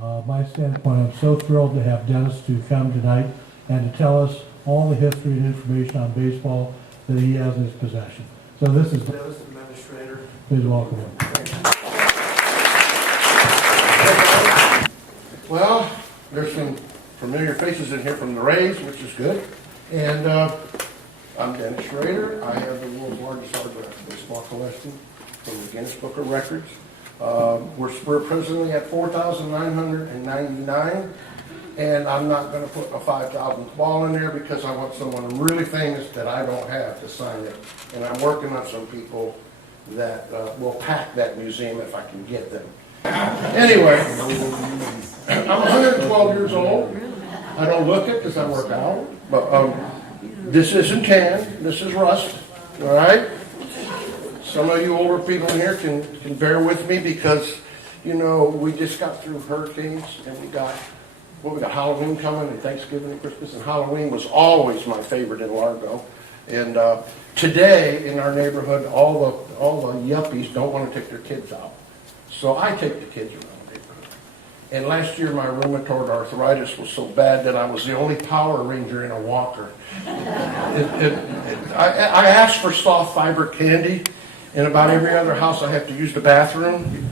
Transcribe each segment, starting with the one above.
My standpoint, I'm so thrilled to have Dennis to come tonight and to tell us all the history and information on baseball that he has in his possession. So this is Dennis and Menace Schrader. Please welcome him. Well, there's some familiar faces in here from the Rays, which is good. And I'm Dennis Schrader. I have the world's largest autographed baseball collection from the Guinness Book of Records. We're presently at 4,999, and I'm not going to put a 5,000th ball in there because I want someone really famous that I don't have to sign it. And I'm working on some people that will pack that museum if I can get them. Anyway, I'm 112 years old. I don't look it because I work out, but this isn't tan, this is rust, all right? Some of you older people in here can bear with me because, you know, we just got through hurricanes and we got Halloween coming and Thanksgiving and Christmas, and Halloween was always my favorite in Largo. And today in our neighborhood, all the yuppies don't want to take their kids out. So I take the kids around the neighborhood. And last year my rheumatoid arthritis was so bad that I was the only Power Ranger in a walker. I asked for soft fiber candy. In about every other house I have to use the bathroom.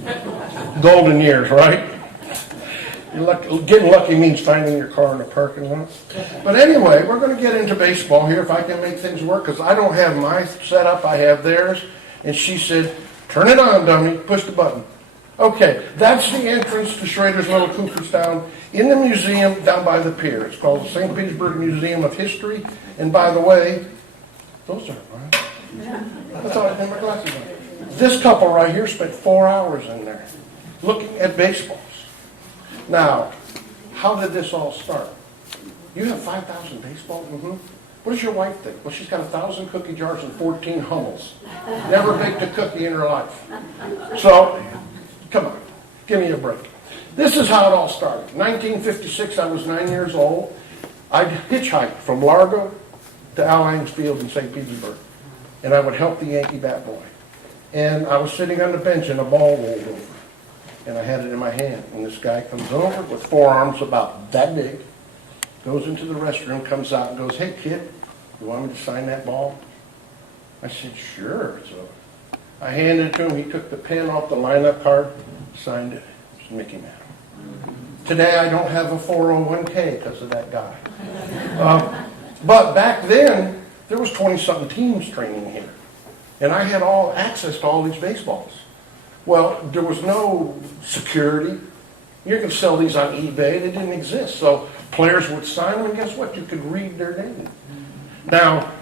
Golden years, right? Getting lucky means finding your car in a parking lot. But anyway, we're going to get into baseball here if I can make things work, because I don't have my setup, I have theirs. And she said, turn it on, dummy, push the button. Okay, that's the entrance to Schrader's Little Cooperstown in the museum down by the pier. It's called the St. Petersburg Museum of History. And by the way, those aren't mine. I thought I had my glasses on. This couple right here spent 4 hours in there looking at baseballs. Now, how did this all start? You have 5,000 baseballs? Mm-hmm. What does your wife think? Well, she's got 1,000 cookie jars and 14 Hummels. Never baked a cookie in her life. So, come on, give me a break. This is how it all started. 1956, I was 9 years old. I hitchhiked from Largo to Al Lang's Field in St. Petersburg. And I would help the Yankee bat boy. And I was sitting on the bench and a ball rolled over. And I had it in my hand. And this guy comes over with forearms about that big, goes into the restroom, comes out and goes, hey kid, you want me to sign that ball? I said, sure. So I handed it to him. He took the pen off the lineup card, signed it. It's Mickey Mantle. Today I don't have a 401k because of that guy. But back then, there was 20-something teams training here. And I had all access to all these baseballs. Well, there was no security. You could sell these on eBay. They didn't exist. So players would sign them, and guess what? You could read their name. Now,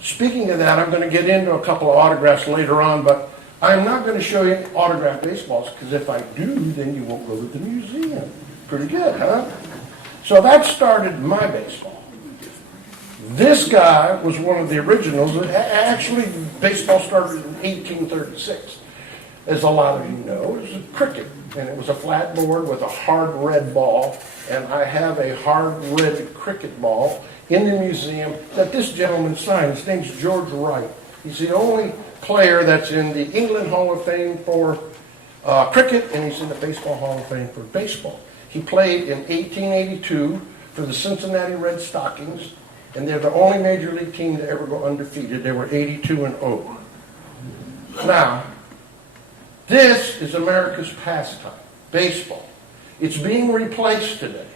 speaking of that, I'm going to get into a couple of autographs later on, but I'm not going to show you autographed baseballs, because if I do, then you won't go to the museum. Pretty good, huh? So that started my baseball. This guy was one of the originals. Actually, baseball started in 1836. As a lot of you know, it was a cricket, and it was a flat board with a hard red ball, and I have a hard red cricket ball in the museum that this gentleman signed. His name's George Wright. He's the only player that's in the England Hall of Fame for cricket, and he's in the Baseball Hall of Fame for baseball. He played in 1882 for the Cincinnati Red Stockings, and they're the only major league team to ever go undefeated. They were 82-0. Now, this is America's pastime, baseball. It's being replaced today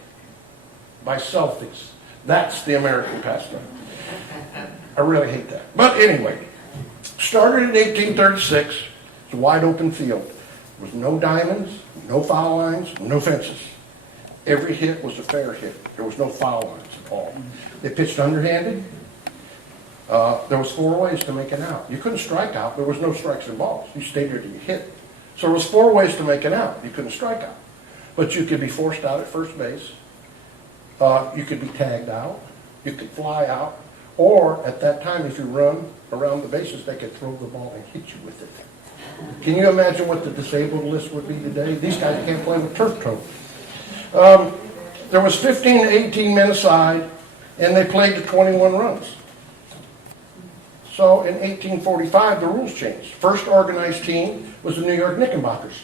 by selfies. That's the American pastime. I really hate that. But anyway, started in 1836. It's a wide open field. There was no diamonds, no foul lines, no fences. Every hit was a fair hit. There was no foul lines at all. They pitched underhanded. There was 4 ways to make an out. You couldn't strike out. There was no strikes and balls. You stayed there till you hit. So there was 4 ways to make an out. You couldn't strike out. But you could be forced out at first base. You could be tagged out. You could fly out. Or at that time, if you run around the bases, they could throw the ball and hit you with it. Can you imagine what the disabled list would be today? These guys can't play with turf toe. There was 15 to 18 men aside, and they played to 21 runs. So in 1845, the rules changed. First organized team was the New York Knickerbockers.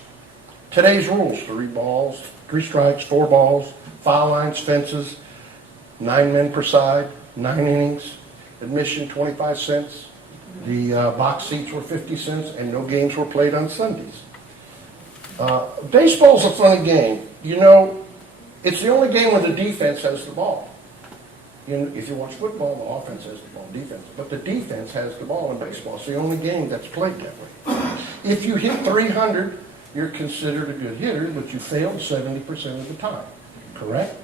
Today's rules, 3 balls, 3 strikes, 4 balls, foul lines, fences, 9 men per side, 9 innings, admission 25 cents. The box seats were 50 cents, and no games were played on Sundays. Baseball's a funny game. You know, it's the only game where the defense has the ball. If you watch football, the offense has the ball, defense. But the defense has the ball in baseball. It's the only game that's played that way. If you hit 300, you're considered a good hitter, but you failed 70% of the time. Correct?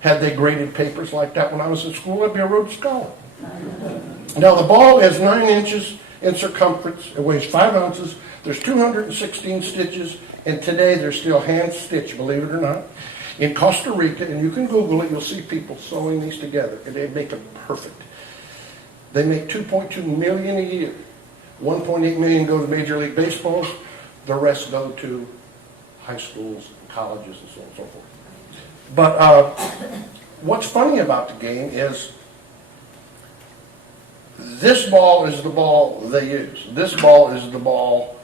Had they graded papers like that when I was in school, I'd be a Rhodes Scholar. Now, the ball is 9 inches in circumference. It weighs 5 ounces. There's 216 stitches, and today they're still hand-stitched, believe it or not. In Costa Rica, and you can Google it, you'll see people sewing these together, and they make them perfect. They make $2.2 million a year. $1.8 million go to Major League Baseball. The rest go to high schools, colleges, and so on and so forth. But what's funny about the game is this ball is the ball they use. This ball is the ball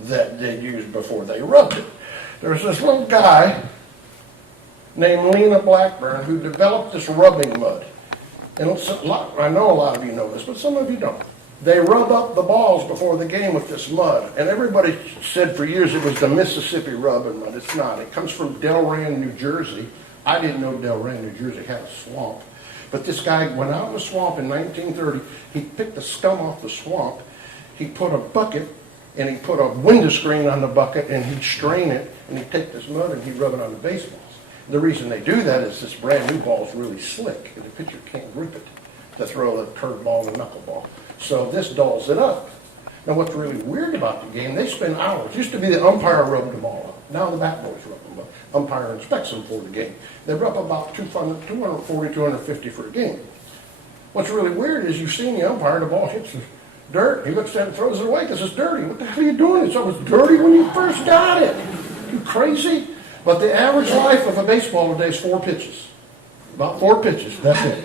that they used before they rubbed it. There's this little guy named Lena Blackburn who developed this rubbing mud. And I know a lot of you know this, but some of you don't. They rub up the balls before the game with this mud. And everybody said for years it was the Mississippi rubbing mud. It's not. It comes from Delran, New Jersey. I didn't know Delran, New Jersey had a swamp. But this guy went out in the swamp in 1930. He picked the scum off the swamp. He put a bucket, and he put a window screen on the bucket, and he'd strain it, and he'd take this mud, and he'd rub it on the baseballs. The reason they do that is this brand new ball is really slick, and the pitcher can't grip it to throw the curveball and knuckleball. So this dulls it up. Now, what's really weird about the game, they spend hours. It used to be the umpire rubbed the ball up. Now the bat boys rub them up. Umpire inspects them for the game. They rub about 240, 250 for a game. What's really weird is you've seen the umpire, the ball hits the dirt. He looks at it and throws it away because it's dirty. What the hell are you doing? It was dirty when you first got it. You crazy? But the average life of a baseball today is 4 pitches. About 4 pitches. That's it.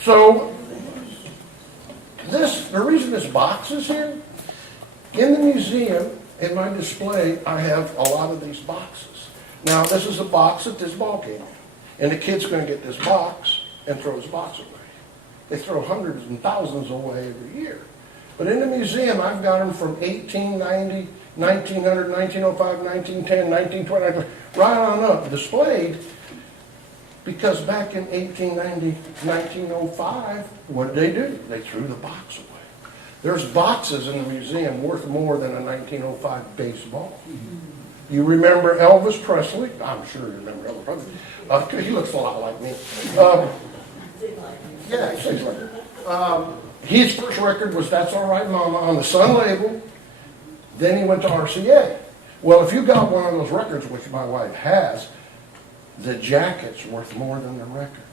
So, the reason this box is here, in the museum, in my display, I have a lot of these boxes. Now, this is a box at this ball game. And the kid's going to get this box and throw his box away. They throw hundreds and thousands away every year. But in the museum, I've got them from 1890, 1900, 1905, 1910, 1920, right on up, displayed. Because back in 1890, 1905, what did they do? They threw the box away. There's boxes in the museum worth more than a 1905 baseball. You remember Elvis Presley? I'm sure you remember Elvis Presley. He looks a lot like me. Yeah, he sings like me. His first record was That's All Right Mama on the Sun label. Then he went to RCA. Well, if you got one of those records, which my wife has, the jacket's worth more than the record.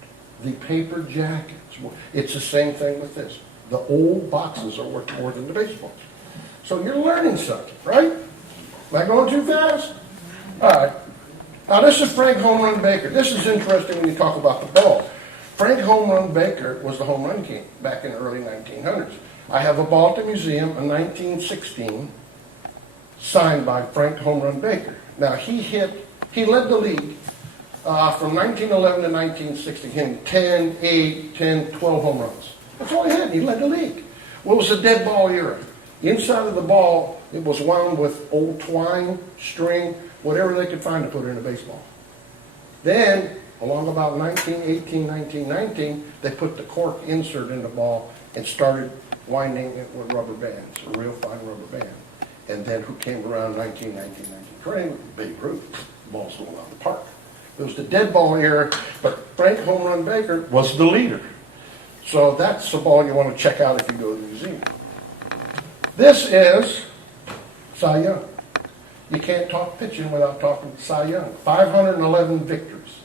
The paper jackets. It's the same thing with this. The old boxes are worth more than the baseballs. So you're learning something, right? Am I going too fast? All right. Now this is Frank Home Run Baker. This is interesting when you talk about the ball. Frank Home Run Baker was the home run king back in the early 1900s. I have a ball at the museum, a 1916, signed by Frank Home Run Baker. Now he led the league from 1911 to 1960, hitting 10, 8, 10, 12 home runs. That's all he had. He led the league. Well, it was a dead ball era. Inside of the ball, it was wound with old twine, string, whatever they could find to put in a baseball. Then, along about 1918, 1919, they put the cork insert in the ball and started winding it with rubber bands, a real fine rubber band. And then who came around 1919, 1920? Babe Ruth. Ball's going out the park. It was the dead ball era, but Frank Home Run Baker was the leader. So that's a ball you want to check out if you go to the museum. This is Cy Young. You can't talk pitching without talking Cy Young. 511 victories.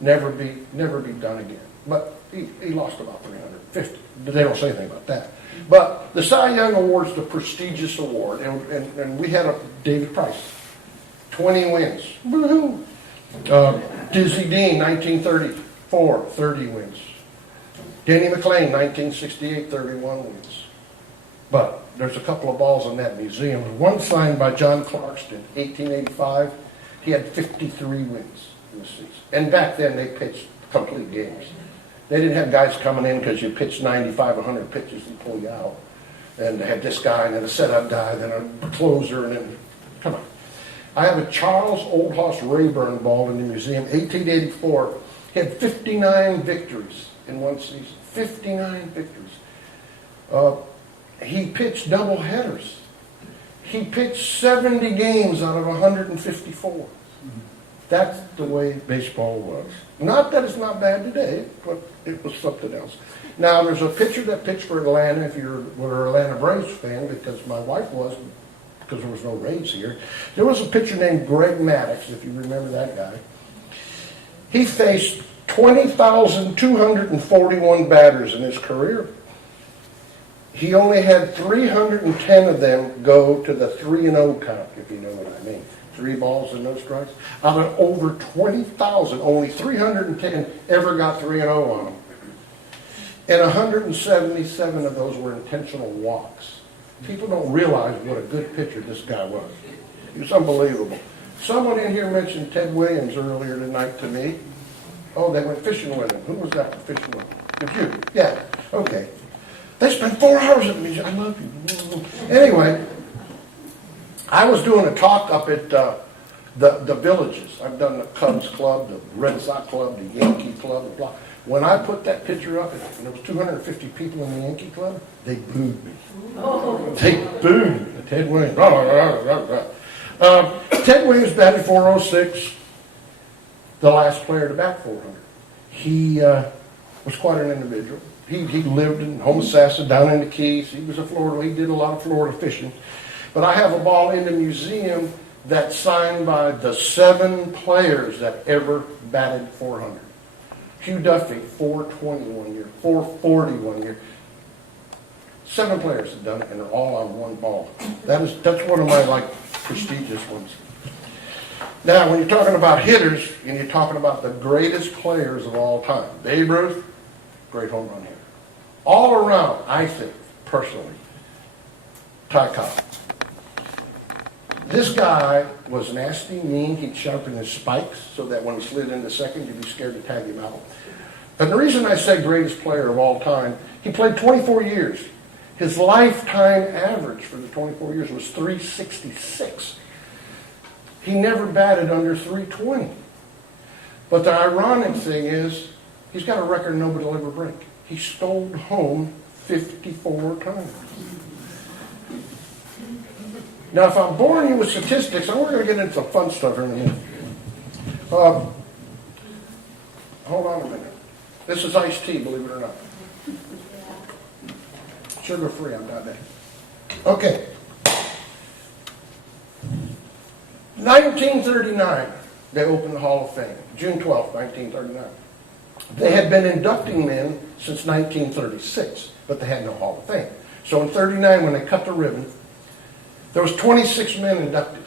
Never be done again. But he lost about 350. They don't say anything about that. But the Cy Young Award is the prestigious award. And we had a David Price. 20 wins. Woohoo! Dizzy Dean, 1934, 30 wins. Denny McLain, 1968, 31 wins. But there's a couple of balls in that museum. One signed by John Clarkston, 1885. He had 53 wins in the season. And back then they pitched complete games. They didn't have guys coming in because you pitched 95, 100 pitches and pull you out. And they had this guy and then a setup guy, then a closer, and then, come on. I have a Charles Oldhouse Rayburn ball in the museum, 1884. He had 59 victories in one season. 59 victories. He pitched double headers. He pitched 70 games out of 154. That's the way baseball was. Not that it's not bad today, but it was something else. Now, there's a pitcher that pitched for Atlanta, if you're an Atlanta Braves fan, because my wife was, because there was no Rays here. There was a pitcher named Greg Menace, if you remember that guy. He faced 20,241 batters in his career. He only had 310 of them go to the 3-0 count, if you know what I mean. 3 balls and no strikes. Out of over 20,000, only 310 ever got 3-0 on them. And 177 of those were intentional walks. People don't realize what a good pitcher this guy was. He was unbelievable. Someone in here mentioned Ted Williams earlier tonight to me. Oh, they went fishing with him. Who was that fishing with him? It was you. Yeah, okay. They spent 4 hours at me. I love you. Anyway, I was doing a talk up at the villages. I've done the Cubs Club, the Red Sox Club, the Yankee Club, blah. When I put that picture up, and there was 250 people in the Yankee Club, they booed me. They booed me. Ted Williams. Ted Williams batted .406, the last player to bat 400. He was quite an individual. He lived in Homosassa, down in the Keys. He was a Florida. He did a lot of Florida fishing. But I have a ball in the museum that's signed by the 7 players that ever batted 400. Hugh Duffy, 420 one year, 440 one year. 7 players have done it, and they're all on one ball. That's one of my prestigious ones. Now, when you're talking about hitters, and you're talking about the greatest players of all time, Babe Ruth, great home run hitter. All around, I think, personally, Ty Cobb. This guy was nasty, mean. He'd sharpen his spikes so that when he slid into second, you'd be scared to tag him out. And the reason I say greatest player of all time, he played 24 years. His lifetime average for the 24 years was 366. He never batted under 320. But the ironic thing is, he's got a record nobody will ever break. He stole home 54 times. Now, if I'm boring you with statistics, and we're going to get into some fun stuff here in a minute. Hold on a minute. This is iced tea, believe it or not. Sugar-free, I'm not that. Okay. 1939, they opened the Hall of Fame. June 12th, 1939. They had been inducting men since 1936, but they had no Hall of Fame. So in 39, when they cut the ribbon, there was 26 men inducted.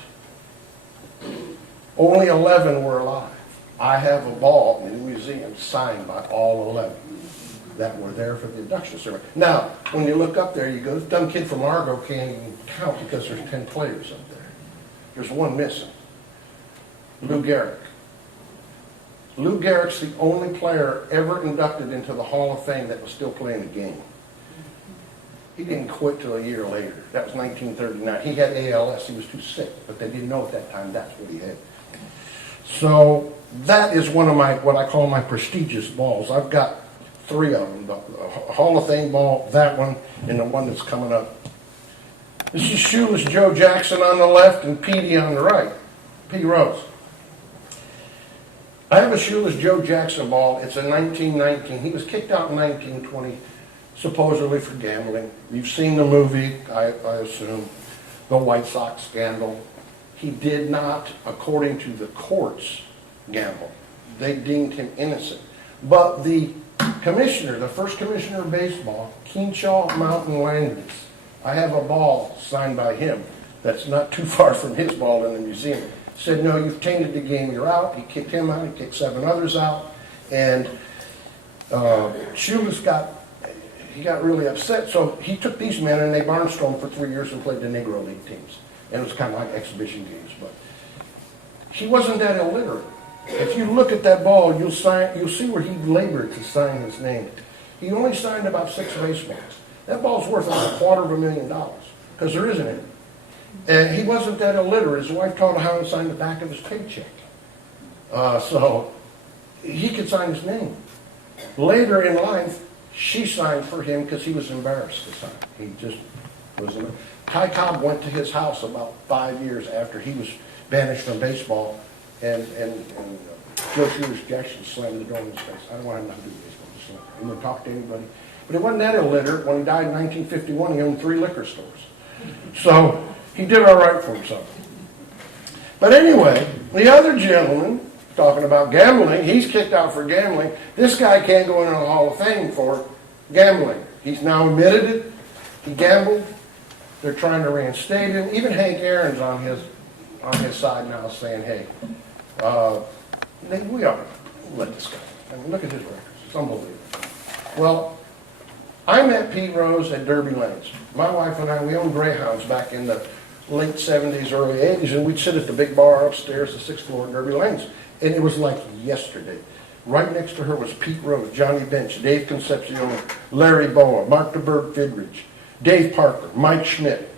Only 11 were alive. I have a ball in the museum signed by all 11 that were there for the induction ceremony. Now, when you look up there, you go, this dumb kid from Argo can't even count because there's 10 players up there. There's one missing. Lou Gehrig. Lou Gehrig's the only player ever inducted into the Hall of Fame that was still playing the game. He didn't quit till a year later. That was 1939. He had ALS. He was too sick, but they didn't know at that time that's what he had. So that is one of my, what I call my prestigious balls. I've got 3 of them. The Hall of Fame ball, that one, and the one that's coming up. This is Shoeless Joe Jackson on the left and Petey on the right. P. Rose. I have a Shoeless Joe Jackson ball. It's a 1919. He was kicked out in 1920. Supposedly for gambling. You've seen the movie, I assume, the White Sox scandal. He did not, according to the courts, gamble. They deemed him innocent. But the commissioner, the first commissioner of baseball, Keenshaw Mountain Langdis, I have a ball signed by him that's not too far from his ball in the museum. Said, no, you've tainted the game, you're out. He kicked him out, he kicked 7 others out. And Shoeless got... he got really upset. So he took these men and they barnstormed for 3 years and played the Negro League teams. And it was kind of like exhibition games. But he wasn't that illiterate. If you look at that ball, you'll see where he labored to sign his name. He only signed about 6 baseballs. That ball's worth about $250,000 because there isn't any. And he wasn't that illiterate. His wife taught him how to sign the back of his paycheck. So he could sign his name. Later in life, she signed for him because he was embarrassed to sign. He just wasn't. Ty Cobb went to his house about 5 years after he was banished from baseball, and Joe Shooter's Jackson slammed the door in his face. I don't want him to do baseball. Just slammed it. He wouldn't talk to anybody. But he wasn't that illiterate. When he died in 1951, he owned 3 liquor stores. So he did all right for himself. But anyway, the other gentleman, talking about gambling, he's kicked out for gambling. This guy can't go into the Hall of Fame for gambling. He's now admitted it. He gambled. They're trying to reinstate him. Even Hank Aaron's on his side now saying, hey, we ought to let this guy. I mean, look at his records. It's unbelievable. Well, I met Pete Rose at Derby Lanes. My wife and I, we owned Greyhounds back in the late 70s, early 80s, and we'd sit at the big bar upstairs, the 6th floor in Derby Lanes. And it was like yesterday. Right next to her was Pete Rose, Johnny Bench, Dave Concepcion, Larry Boa, Mark DeBerg Fidrich, Dave Parker, Mike Schmidt.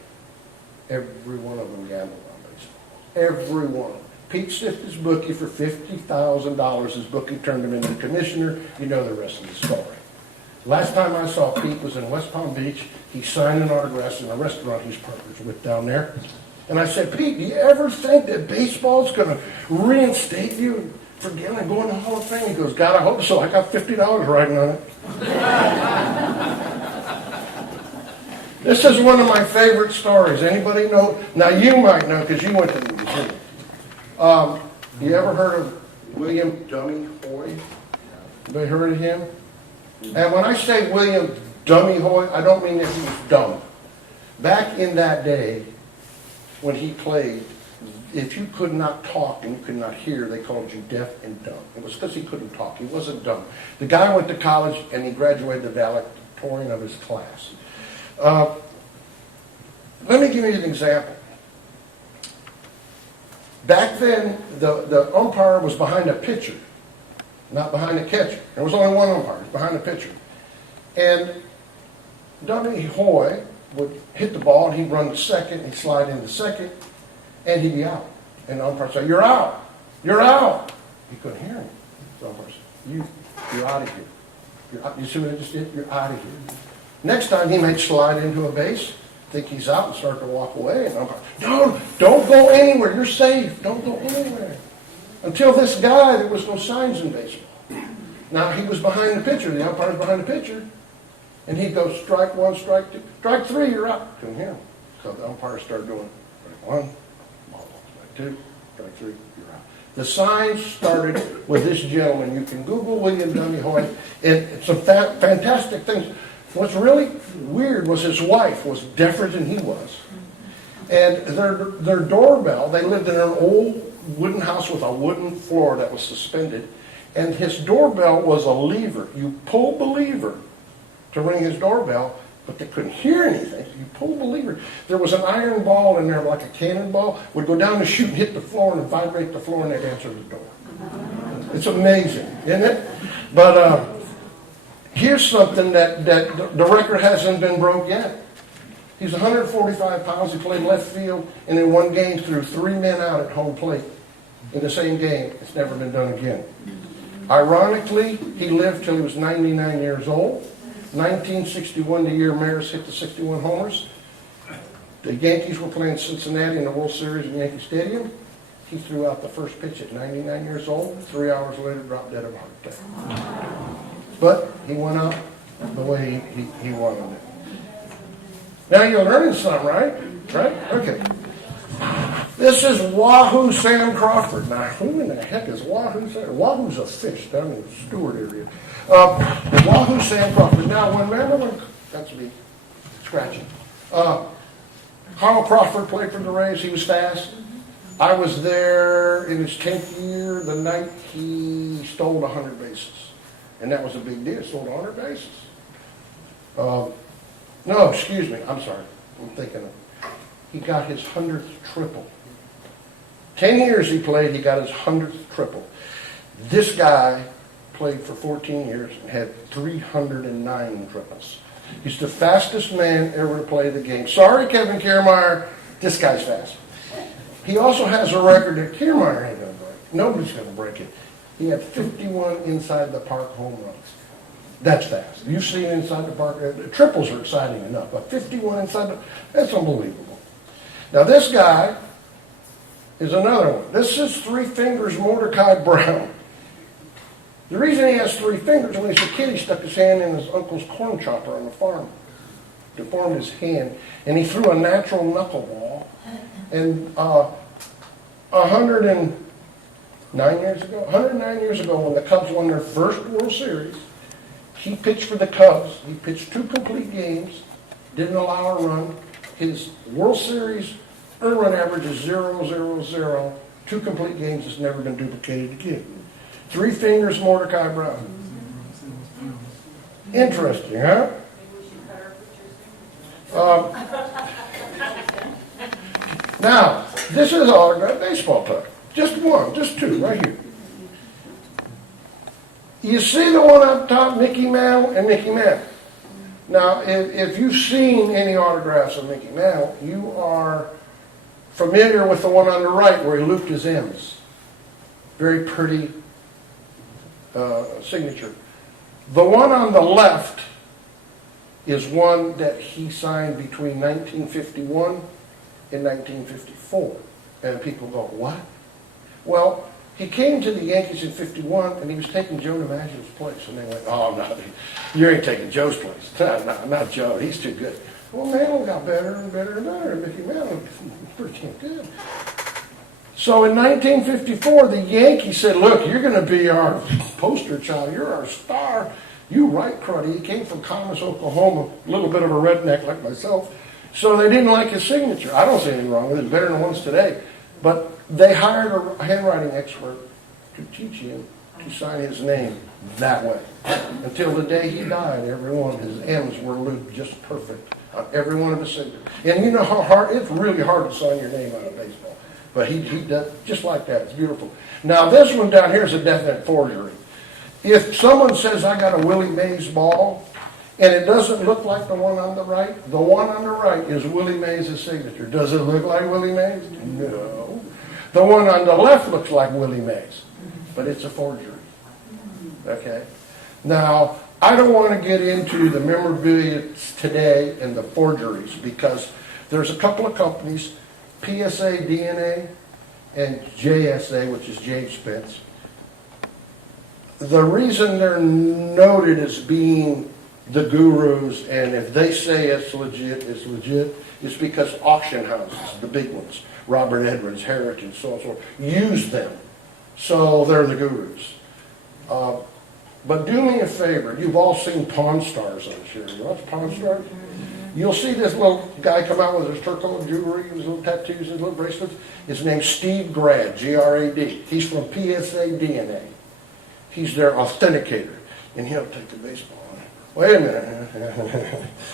Every one of them gambled on baseball. Every one. Pete stiffed his bookie for $50,000. His bookie turned him into commissioner. You know the rest of the story. Last time I saw Pete was in West Palm Beach. He signed an autograph in a restaurant he's partners with down there. And I said, Pete, do you ever think that baseball's going to reinstate you for gambling, going to the Hall of Fame? He goes, God, I hope so. I got $50 riding on it. This is one of my favorite stories. Anybody know? Now, you might know because you went to the museum. You ever heard of William Dummy Hoy? Anybody heard of him? And when I say William Dummy Hoy, I don't mean that he was dumb. Back in that day, when he played, if you could not talk and you could not hear, they called you deaf and dumb. It was because he couldn't talk. He wasn't dumb. The guy went to college and he graduated the valedictorian of his class. Let me give you an example. Back then, the umpire was behind a pitcher, not behind a catcher. There was only one umpire, it was behind the pitcher. And Dummy Hoy would hit the ball, and he'd run to second, he'd slide into second, and he'd be out. And the umpire said, you're out, you're out. He couldn't hear him. The umpire said, you're out of here. You see what I just did? You're out of here. Next time he might slide into a base, think he's out and start to walk away. And the umpire, no, don't go anywhere, you're safe, don't go anywhere. Until this guy, there was no signs in baseball. Now he was behind the pitcher, the umpire's behind the pitcher. And he'd go strike 1, strike 2, strike 3, you're out. Couldn't hear him. So the umpire started doing strike 1, ball, strike 2, strike 3, you're out. The signs started with this gentleman. You can Google William Dummy Hoy, and some fantastic things. What's really weird was his wife was deafer than he was. And their doorbell, they lived in an old wooden house with a wooden floor that was suspended. And his doorbell was a lever. You pulled the lever to ring his doorbell, but they couldn't hear anything. You pulled the lever. There was an iron ball in there, like a cannonball, would go down the chute and hit the floor and vibrate the floor, and they'd answer the door. It's amazing, isn't it? But here's something that the record hasn't been broke yet. He's 145 pounds. He played left field, and in one game threw 3 men out at home plate in the same game. It's never been done again. Ironically, he lived till he was 99 years old. 1961, the year Menace hit the 61 homers. The Yankees were playing Cincinnati in the World Series in Yankee Stadium. He threw out the first pitch at 99 years old. 3 hours later, dropped dead of a heart attack. But he went out the way he wanted it. Now you're learning something, right? Right? Okay. This is Wahoo Sam Crawford. Now, who in the heck is Wahoo Sam? Wahoo's a fish down in the Stewart area. Wahoo Sam Crawford. Now, remember when... That's me scratching. Carl Crawford played for the Rays. He was fast. I was there in his 10th year the night he stole 100 bases. And that was a big deal. Sold 100 bases. No, excuse me, I'm sorry. I'm thinking he got his 100th triple. 10 years he played, he got his 100th triple. This guy played for 14 years and had 309 triples. He's the fastest man ever to play the game. Sorry, Kevin Kiermaier, this guy's fast. He also has a record that Kiermaier ain't going to break. Nobody's going to break it. He had 51 inside the park home runs. That's fast. You've seen inside the park, triples are exciting enough, but 51 inside that's unbelievable. Now this guy is another one. This is Three Fingers Mordecai Brown. The reason he has 3 fingers, when he was a kid, he stuck his hand in his uncle's corn chopper on the farm, deformed his hand, and he threw a natural knuckleball. And 109 years ago, when the Cubs won their first World Series, he pitched for the Cubs. He pitched 2 complete games, didn't allow a run. His World Series earned run average is 0.00. 2 complete games has never been duplicated again. Three Fingers Mordecai Brown. Interesting, huh? Now, this is autographed baseball card. Just one, just 2, right here. You see the one up top, Mickey Mantle and Mickey Mantle. Now, if you've seen any autographs of Mickey Mantle, you are familiar with the one on the right where he looped his M's. Very pretty signature. The one on the left is one that he signed between 1951 and 1954. And people go, what? Well, he came to the Yankees in 51 and he was taking Joe DiMaggio's place. And they went, oh, no, you ain't taking Joe's place. No, not Joe, he's too good. Well, Mantle got better and better and better. And Mickey Mantle was pretty good. So in 1954, the Yankees said, look, you're going to be our poster child. You're our star. You right, Cruddy. He came from Commerce, Oklahoma, a little bit of a redneck like myself. So they didn't like his signature. I don't see anything wrong with it. It's better than the ones today. But they hired a handwriting expert to teach him to sign his name that way. Until the day he died, every one of his M's were looped just perfect on every one of his signatures. And you know how hard, it's really hard to sign your name out of baseball. But he does just like that. It's beautiful. Now this one down here is a definite forgery. If someone says I got a Willie Mays ball, and it doesn't look like the one on the right is Willie Mays' signature. Does it look like Willie Mays? No. The one on the left looks like Willie Mays, but it's a forgery. Okay? Now, I don't want to get into the memorabilia today and the forgeries because there's a couple of companies, PSA DNA and JSA, which is James Spence. The reason they're noted as being the gurus, and if they say it's legit, is because auction houses, the big ones, Robert Edwards, Heritage, so and so, use them. So they're the gurus. But do me a favor, you've all seen Pawn Stars, I'm sure. You watch Pawn Stars? You'll see this little guy come out with his turquoise jewelry, his little tattoos, his little bracelets. His name's Steve Grad, G-R-A-D. He's from PSA DNA. He's their authenticator. And he'll take the baseball. Wait a minute.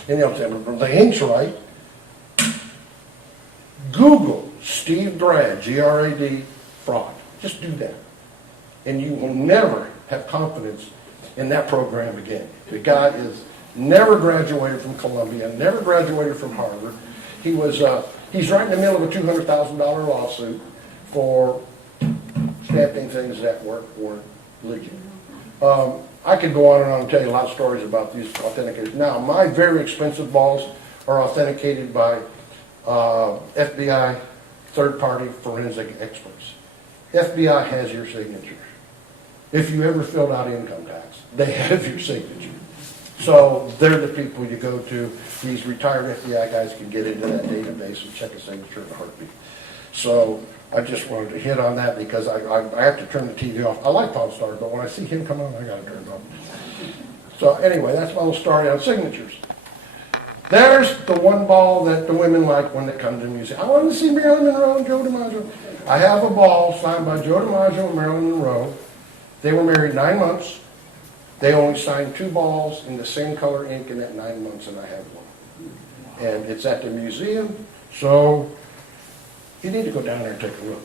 And he'll tell me, the ink's right. Google Steve Grad, G-R-A-D, fraud. Just do that. And you will never have confidence in that program again. The guy is never graduated from Columbia, never graduated from Harvard. He's right in the middle of a $200,000 lawsuit for stamping things that weren't legit. I could go on and on and tell you a lot of stories about these authenticators. Now, my very expensive balls are authenticated by FBI third-party forensic experts. FBI has your signature. If you ever filled out income tax, they have your signature. So they're the people you go to. These retired FBI guys can get into that database and check a signature in a heartbeat. So I just wanted to hit on that because I have to turn the TV off. I like Pawn Stars, but when I see him come on, I got to turn it off. So anyway, that's my little story on signatures. There's the one ball that the women like when they come to the museum. I want to see Marilyn Monroe and Joe DiMaggio. I have a ball signed by Joe DiMaggio and Marilyn Monroe. They were married 9 months. They only signed 2 balls in the same color ink in that 9 months, and I have one. And it's at the museum, so you need to go down there and take a look.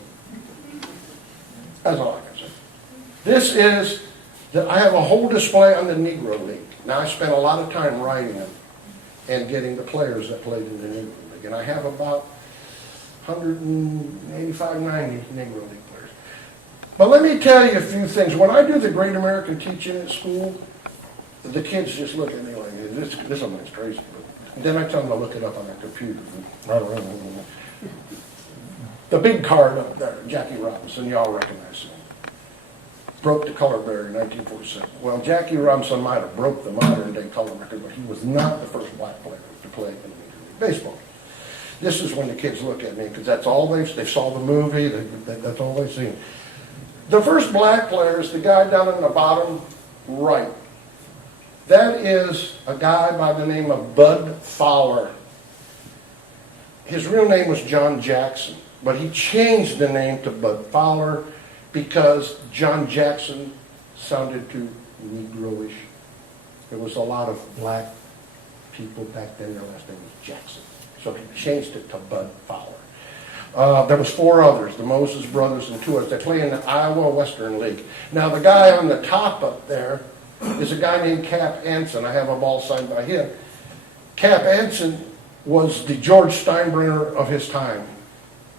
That's all I can say. This is, I have a whole display on the Negro League. Now, I spent a lot of time writing them and getting the players that played in the Negro League. And I have about 185, 90 Negro League players. But let me tell you a few things. When I do the Great American Teaching at school, the kids just look at me like, this woman's crazy. And then I tell them to look it up on their computer. The big card up there, Jackie Robinson, you all recognize him. Broke the color barrier in 1947. Well, Jackie Robinson might have broke the modern day color record, but he was not the first black player to play in Major League Baseball. This is when the kids look at me, because that's all they saw the movie, that's all they've seen. The first black player is the guy down in the bottom right. That is a guy by the name of Bud Fowler. His real name was John Jackson, but he changed the name to Bud Fowler because John Jackson sounded too Negroish. There was a lot of black people back then, their last name was Jackson. So he changed it to Bud Fowler. There was 4 others, the Moses brothers and 2 others. They play in the Iowa Western League. Now the guy on the top up there is a guy named Cap Anson. I have a ball signed by him. Cap Anson was the George Steinbrenner of his time.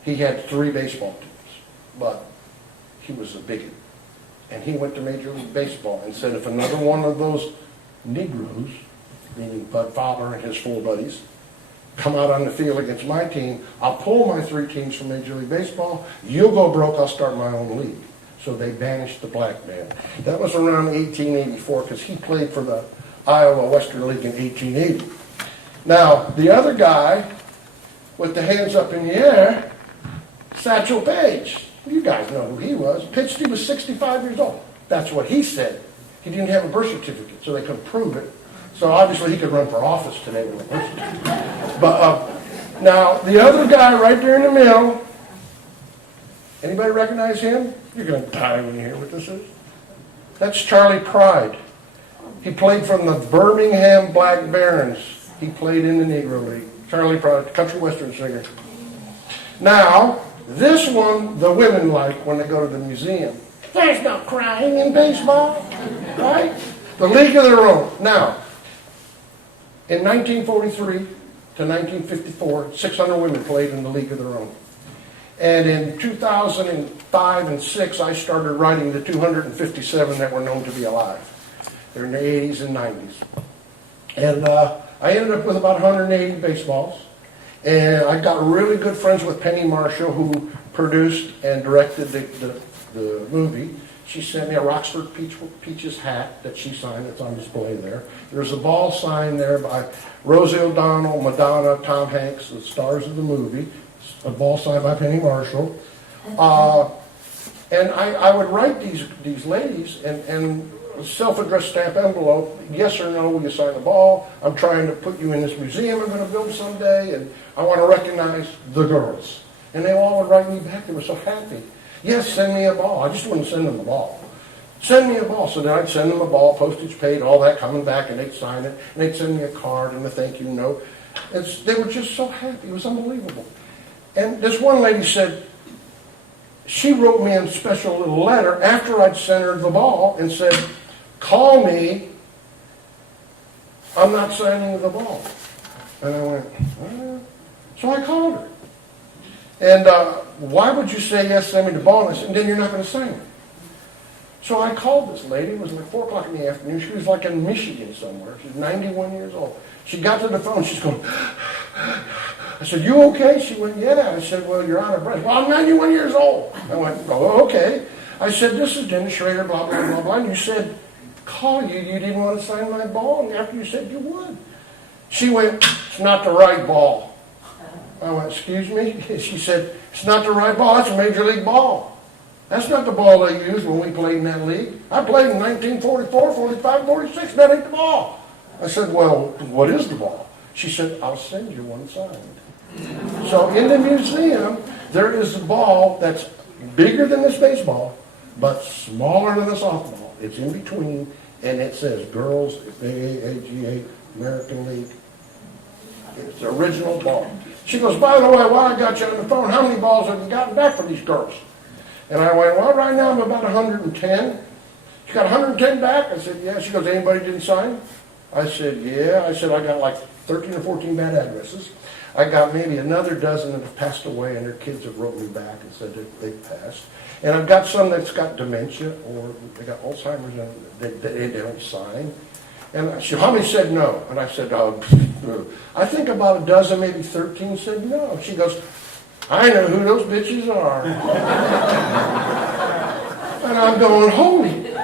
He had 3 baseball teams, but he was a bigot. And he went to Major League Baseball and said, if another one of those Negroes, meaning Bud Fowler and his 4 buddies, come out on the field against my team, I'll pull my 3 teams from Major League Baseball, you'll go broke, I'll start my own league. So they banished the black man. That was around 1884, because he played for the Iowa Western League in 1880. Now, the other guy with the hands up in the air, Satchel Paige. You guys know who he was. Pitched, he was 65 years old. That's what he said. He didn't have a birth certificate, so they couldn't prove it. So obviously he could run for office today with a birth certificate. But now, the other guy right there in the middle, anybody recognize him? You're going to die when you hear what this is. That's Charlie Pride. He played from the Birmingham Black Barons. He played in the Negro League. Charlie Pride, country western singer. Now, this one, the women like when they go to the museum. There's no crying in baseball, right? The League of Their Own. Now, in 1943 to 1954, 600 women played in the League of Their Own. And in 2005 and 6, I started writing the 257 that were known to be alive. They're in the 80s and 90s. And I ended up with about 180 baseballs. And I got really good friends with Penny Marshall, who produced and directed the movie. She sent me a Roxford Peaches hat that she signed that's on display there. There's a ball signed there by Rosie O'Donnell, Madonna, Tom Hanks, the stars of the movie. A ball signed by Penny Marshall. And I would write these ladies and self-addressed stamp envelope, yes or no, will you sign the ball? I'm trying to put you in this museum I'm going to build someday, and I want to recognize the girls. And they all would write me back. They were so happy. Yes, send me a ball. I just wouldn't send them a ball. Send me a ball. So then I'd send them a ball, postage paid, all that coming back, and they'd sign it, and they'd send me a card and a thank you note. And they were just so happy. It was unbelievable. And this one lady said, she wrote me a special little letter after I'd sent her the ball and said, call me, I'm not signing the ball. And I went, so I called her. And why would you say yes, send me the ball? And I said, and then you're not going to sign it. So I called this lady. It was like 4 o'clock in the afternoon. She was like in Michigan somewhere. She's 91 years old. She got to the phone. She's going, I said, you okay? She went, yeah. I said, well, you're out of breath. Well, I'm 91 years old. I went, oh, okay. I said, this is Dennis Schrader, blah, blah, blah, blah. And you said, call you. You didn't want to sign my ball. And after you said you would. She went, it's not the right ball. I went, excuse me? She said, it's not the right ball. That's a major league ball. That's not the ball they used when we played in that league. I played in 1944, 45, 46. That ain't the ball. I said, well, what is the ball? She said, I'll send you one signed. So in the museum, there is a ball that's bigger than this baseball, but smaller than the softball. It's in between, and it says girls, AAGA, American League. It's the original ball. She goes, by the way, while I got you on the phone, how many balls have you gotten back from these girls? And I went, well, right now I'm about 110. She got 110 back? I said, yeah. She goes, anybody didn't sign? I said, yeah. I said, I got like 13 or 14 bad addresses. I got maybe another dozen that have passed away, and their kids have wrote me back and said that they passed. And I've got some that's got dementia or they got Alzheimer's and they don't sign. And she, how many said no? And I said, oh, I think about a dozen, maybe 13 said no. She goes, I know who those bitches are. And I'm going, holy.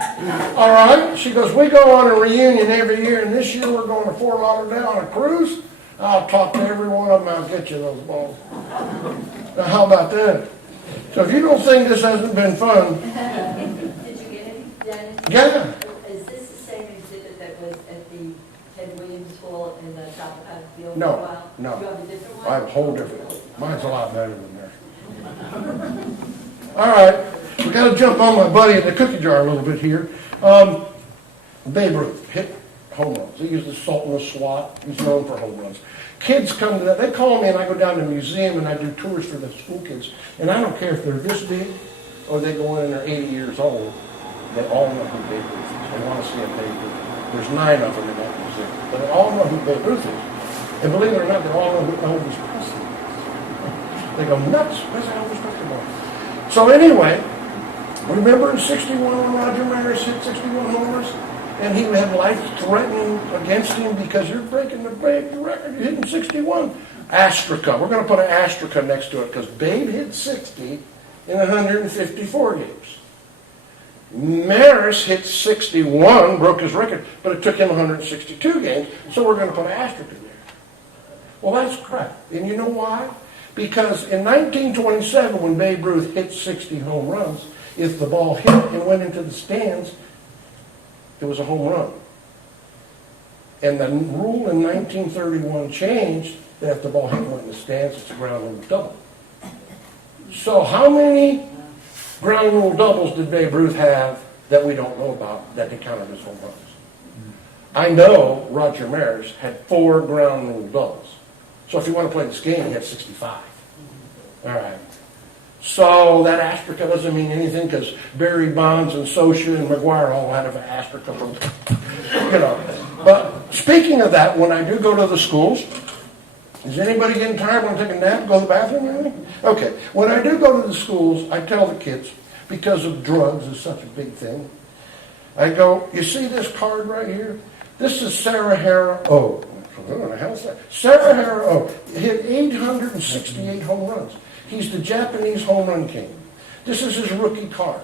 All right. She goes, we go on a reunion every year, and this year we're going to Fort Lauderdale on a cruise. I'll talk to every one of them. I'll get you those balls. Now, how about that? So if you don't think this hasn't been fun. Did you get any, Dennis? Yeah. Is this the same exhibit that was at the Ted Williams Hall in the top of the field? No, for a while? no. You have a different one? I have a whole different one. Mine's a lot better than theirs. All right. We got to jump on my buddy in the cookie jar a little bit here. Babe Ruth hit home runs. He uses salt in the swat. He's known for home runs. Kids come to that. They call me and I go down to the museum and I do tours for the school kids. And I don't care if they're this big or they go in and they're 80 years old. They all know who Babe Ruth is. They want to see a Babe Ruth. There's 9 of them in that museum. But they all know who Babe Ruth is. And believe it or not, they all know who Elvis Presley is. They go nuts. Where's Elvis Presley? So anyway, remember in 61 when Roger Maris hit 61 homers? And he had life threatening against him because you're breaking the Babe record. You're hitting 61. Asterisk. We're going to put an asterisk next to it because Babe hit 60 in 154 games. Maris hit 61, broke his record, but it took him 162 games, so we're going to put an asterisk in there. Well, that's crap. And you know why? Because in 1927, when Babe Ruth hit 60 home runs, if the ball hit and went into the stands, it was a home run. And the rule in 1931 changed that if the ball hit and went in the stands, it's a ground rule double. So how many ground rule doubles did Babe Ruth have that we don't know about that they counted as home runs? I know Roger Maris had 4 ground rule doubles. So if you want to play this game, you have 65. All right. So that asterisk doesn't mean anything because Barry Bonds and Socia and McGuire all had an asterisk from, you know. But speaking of that, when I do go to the schools, is anybody getting tired when I take a nap, go to the bathroom or anything? Okay. When I do go to the schools, I tell the kids, because of drugs is such a big thing, I go, you see this card right here? This is Sarah Hara O. What the hell is that? Sarah Hara O. Hit 868 home runs. He's the Japanese home run king. This is his rookie card.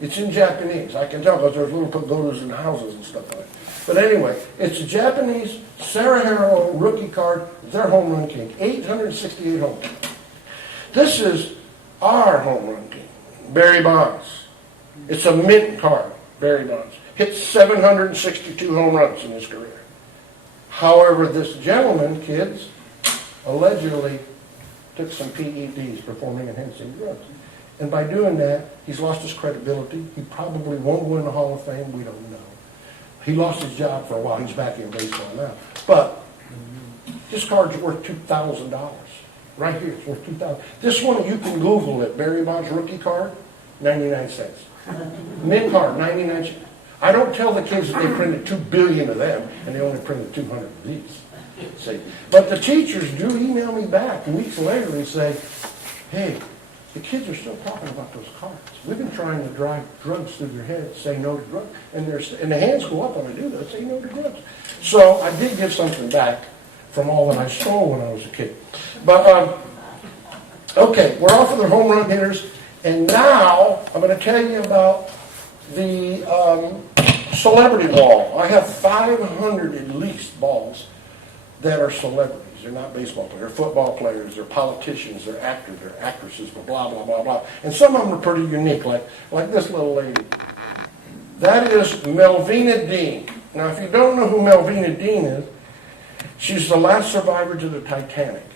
It's in Japanese. I can tell because there's little pagodas and houses and stuff like that. But anyway, it's a Japanese Sarah Hara rookie card. Their home run king. 868 home runs. This is our home run king, Barry Bonds. It's a mint card, Barry Bonds. Hit 762 home runs in his career. However, this gentleman, kids, allegedly took some PEDs, performing enhancing drugs. And by doing that, he's lost his credibility. He probably won't go in the Hall of Fame. We don't know. He lost his job for a while. He's back in baseball now. But this card's worth $2,000. Right here, it's worth $2,000. This one, you can Google it. Barry Bonds rookie card, 99 cents. Mint card, 99 cents. I don't tell the kids that they printed 2 billion of them, and they only printed 200 of these. See? But the teachers do email me back weeks later and say, hey, the kids are still talking about those cards. We've been trying to drive drugs through their heads, say no to drugs. And the hands go up when I do that, say no to drugs. So I did give something back from all that I stole when I was a kid. But, okay, we're off of the home run hitters. And now I'm going to tell you about the celebrity wall. I have 500 at least balls that are celebrities. They're not baseball players, they're football players, they're politicians, they're actors, they're actresses, blah, blah, blah, blah. And some of them are pretty unique, like this little lady. That is Melvina Dean. Now, if you don't know who Melvina Dean is, she's the last survivor to the Titanic.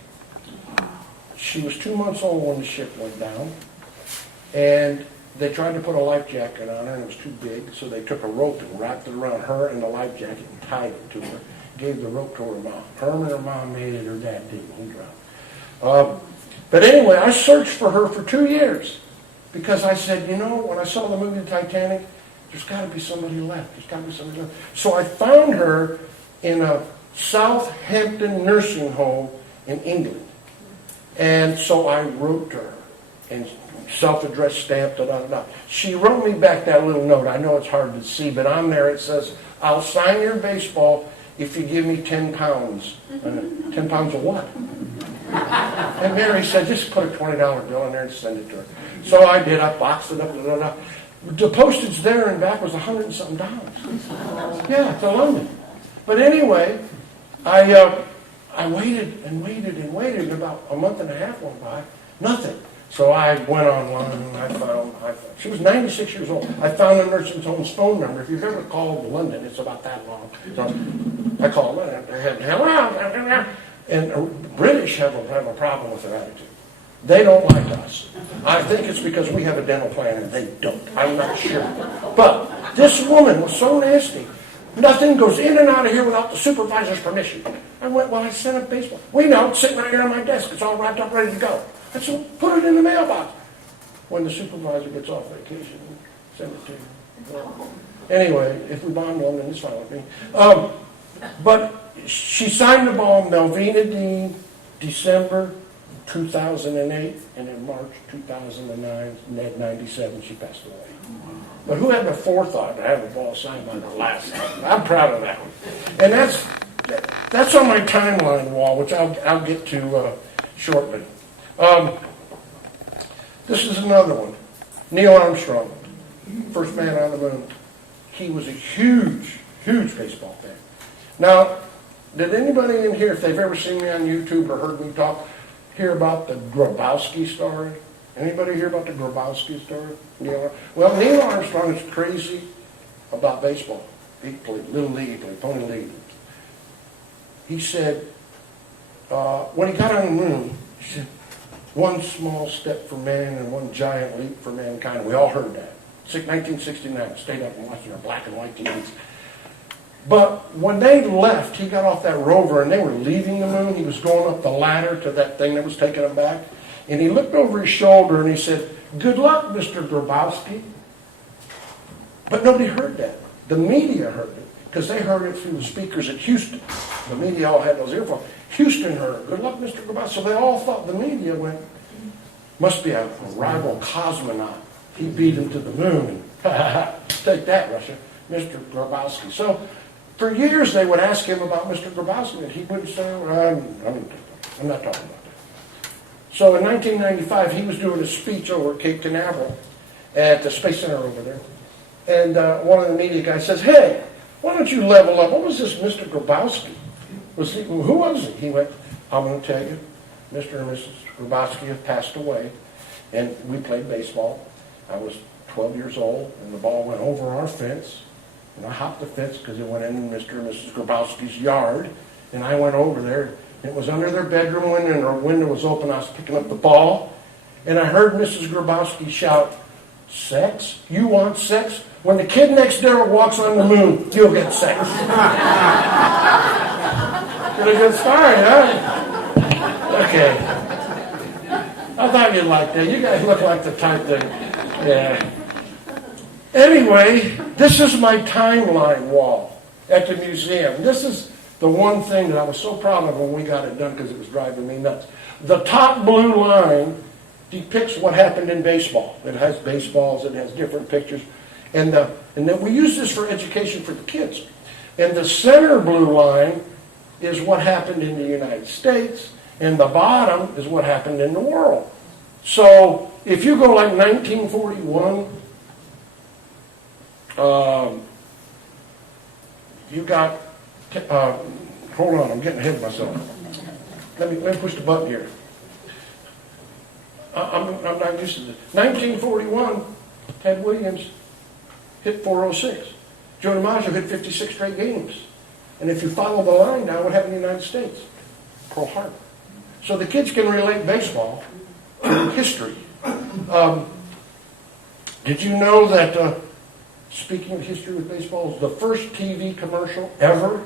She was 2 months old when the ship went down. And They tried to put a life jacket on her, and it was too big, so they took a rope and wrapped it around her and the life jacket and tied it to her. Gave the rope to her mom. Her mom made it, her dad didn't. He drowned. But anyway, I searched for her for 2 years because I said, you know, when I saw the movie Titanic, there's got to be somebody left. There's got to be somebody left. So I found her in a Southampton nursing home in England. And so I wrote to her and self-addressed stamp, da-da-da-da. She wrote me back that little note. I know it's hard to see, but on there it says, I'll sign your baseball if you give me 10 pounds. 10 pounds of what? And Mary said, just put a $20 bill in there and send it to her. So I did. I boxed it up. Da, da, da. The postage there and back was $100 and something. Yeah, to London. But anyway, I waited and waited and waited. About a month and a half went by. Nothing. So I went online and I found, she was 96 years old. I found the nursing home's phone number. If you've ever called London, it's about that long. So I called London. Hello. And British have a problem with their attitude. They don't like us. I think it's because we have a dental plan and they don't. I'm not sure. But this woman was so nasty. Nothing goes in and out of here without the supervisor's permission. I went, well, I sent a baseball. We know, it's sitting right here on my desk. It's all wrapped up, ready to go. I said, put it in the mailbox. When the supervisor gets off vacation, send it to you. Well, anyway, if we bond one, then it's fine with me. But she signed the ball, Melvina Dean, December 2008, and in March 2009, 97, she passed away. But who had the forethought to have a ball signed by the last time? I'm proud of that one. And that's on my timeline wall, which I'll get to shortly. This is another one. Neil Armstrong, first man on the moon. He was a huge, huge baseball fan. Now, did anybody in here, if they've ever seen me on YouTube or heard me talk, hear about the Grabowski story? Anybody hear about the Grabowski story? Well, Neil Armstrong is crazy about baseball. He played Little League, he played Pony League. He said, when he got on the moon, he said, one small step for man and one giant leap for mankind. We all heard that. 1969, stayed up and watching our black and white TVs. But when they left, he got off that rover and they were leaving the moon. He was going up the ladder to that thing that was taking him back. And he looked over his shoulder and he said, good luck, Mr. Grabowski. But nobody heard that. The media heard it because they heard it through the speakers at Houston. The media all had those earphones. Houston heard it. Good luck, Mr. Grabowski. So they all thought, the media went, must be a rival cosmonaut. He beat him to the moon. Take that, Russia, Mr. Grabowski. So for years they would ask him about Mr. Grabowski, and he wouldn't say, I'm not talking about that. So in 1995, he was doing a speech over at Cape Canaveral at the Space Center over there. And one of the media guys says, hey, why don't you level up? What was this Mr. Grabowski? Who was he? He went, I'm going to tell you, Mr. and Mrs. Grabowski have passed away, and we played baseball. I was 12 years old, and the ball went over our fence, and I hopped the fence because it went in Mr. and Mrs. Grabowski's yard, and I went over there. It was under their bedroom window, and their window was open. I was picking up the ball, and I heard Mrs. Grabowski shout, sex? You want sex? When the kid next door walks on the moon, you'll get sex. Pretty good story, huh? Okay. I thought you'd like that. You guys look like the type that, yeah. Anyway, this is my timeline wall at the museum. This is the one thing that I was so proud of when we got it done because it was driving me nuts. The top blue line depicts what happened in baseball. It has baseballs, it has different pictures. And then we use this for education for the kids. And the center blue line is what happened in the United States, and the bottom is what happened in the world. So if you go like 1941, you got, hold on, I'm getting ahead of myself. Let me push the button here. I'm not used to this. 1941, Ted Williams hit 406. Joe DiMaggio hit 56 straight games. And if you follow the line now, what happened in the United States? Pearl Harbor. So the kids can relate baseball history. Did you know that, speaking of history with baseball, the first TV commercial ever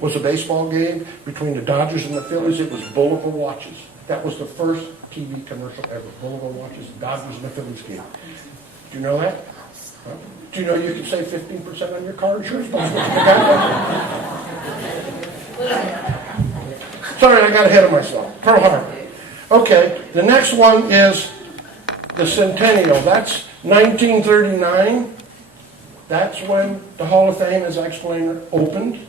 was a baseball game between the Dodgers and the Phillies? It was Bulliver watches. That was the first TV commercial ever. Bulliver watches, Dodgers and the Phillies game. Do you know that? Huh? Do you know you can save 15% on your car insurance? Sorry, I got ahead of myself. Pearl Harbor. Okay, the next one is the Centennial. That's 1939. That's when the Hall of Fame, as I explained, opened.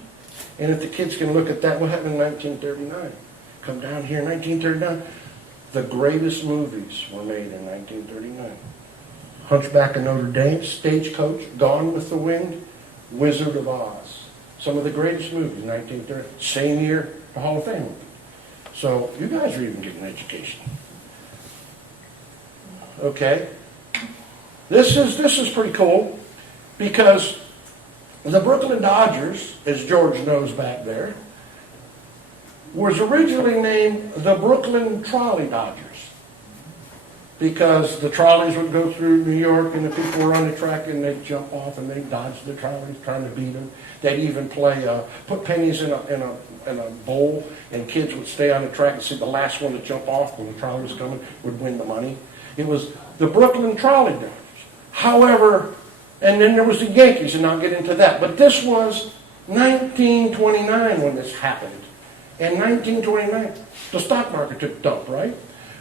And if the kids can look at that, what happened in 1939? Come down here, 1939. The greatest movies were made in 1939. Hunchback of Notre Dame, Stagecoach, Gone with the Wind, Wizard of Oz. Some of the greatest movies, 1930. Same year, the Hall of Fame opened. So you guys are even getting an education. Okay. This is pretty cool because the Brooklyn Dodgers, as George knows back there, was originally named the Brooklyn Trolley Dodgers because the trolleys would go through New York and the people were on the track and they'd jump off and they'd dodge the trolleys trying to beat them. They'd even put pennies in a bowl and kids would stay on the track and see the last one to jump off when the trolley was coming would win the money. It was the Brooklyn Trolley Dodgers. However, and then there was the Yankees, and I'll get into that. But this was 1929 when this happened. In 1929, the stock market took a dump, right?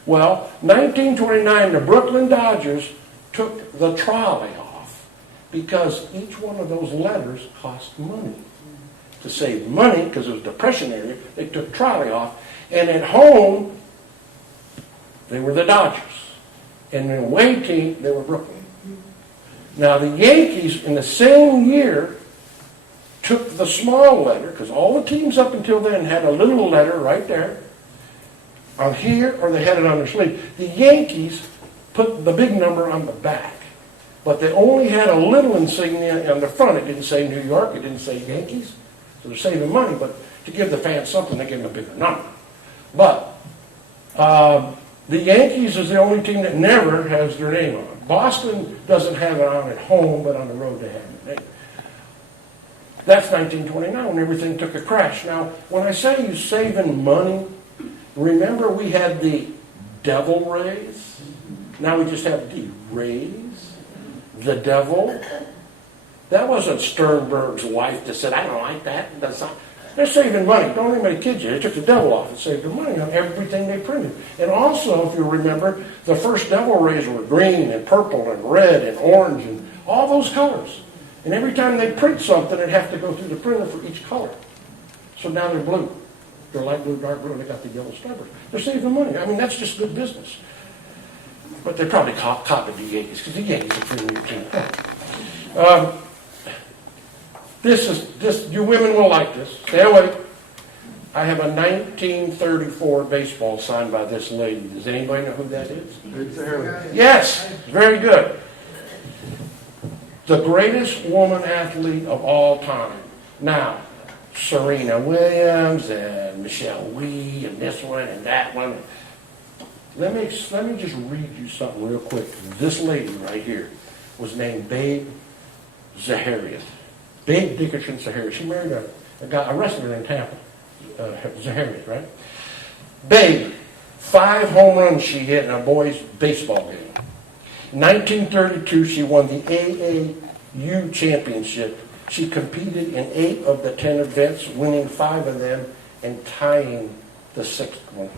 Well, 1929, the Brooklyn Dodgers took the trolley off because each one of those letters cost money. To save money, because it was Depression area, they took trolley off. And at home, they were the Dodgers. And the away team, they were Brooklyn. Now, the Yankees, in the same year, took the small letter, because all the teams up until then had a little letter right there, on here, or they had it on their sleeve. The Yankees put the big number on the back, but they only had a little insignia on the front. It didn't say New York, it didn't say Yankees, so they're saving money, but to give the fans something, they give them a bigger number. But the Yankees is the only team that never has their name on it. Boston doesn't have it on at home, but on the road they have their name. That's 1929 when everything took a crash. Now, when I say you're saving money, remember we had the Devil Rays? Now we just have the Rays? The Devil? That wasn't Sternberg's wife that said, I don't like that. That's not. They're saving money. Don't anybody kid you. They took the devil off and saved their money on everything they printed. And also, if you remember, the first Devil Rays were green and purple and red and orange and all those colors. And every time they print something, they'd have to go through the printer for each color. So now they're blue. They're light blue, dark blue, and they got the yellow stripers. They're saving money. I mean, that's just good business. But they probably copied the Yankees, because the Yankees are pretty new team. You women will like this. Stay away. I have a 1934 baseball signed by this lady. Does anybody know who that is? Yes, very good. The greatest woman athlete of all time. Now, Serena Williams and Michelle Wee and this one and that one. Let me just read you something real quick. This lady right here was named Babe Zaharias. Babe Dickerson Zaharias. She married a guy, a wrestler in Tampa. Zaharias, right? Babe, 5 home runs she hit in a boys' baseball game. In 1932, she won the AAU championship. She competed in 8 of the 10 events, winning 5 of them and tying the 6th one.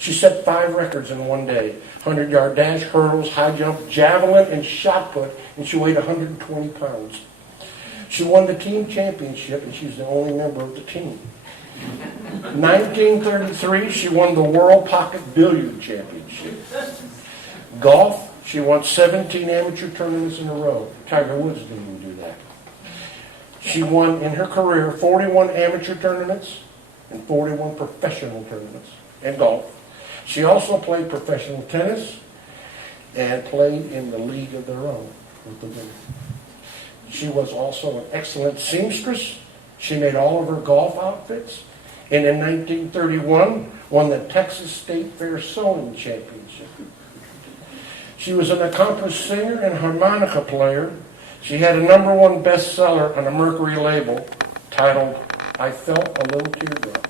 She set 5 records in one day: 100-yard dash, hurdles, high jump, javelin, and shot put, and she weighed 120 pounds. She won the team championship, and she's the only member of the team. 1933, she won the World Pocket Billiard Championship. Golf, she won 17 amateur tournaments in a row. Tiger Woods didn't even do that. She won, in her career, 41 amateur tournaments and 41 professional tournaments in golf. She also played professional tennis and played in the league of their own with the women. She was also an excellent seamstress. She made all of her golf outfits. And in 1931, won the Texas State Fair Sewing Championship. She was an accomplished singer and harmonica player. She had a #1 bestseller on a Mercury label titled, I Felt a Little Teardrop.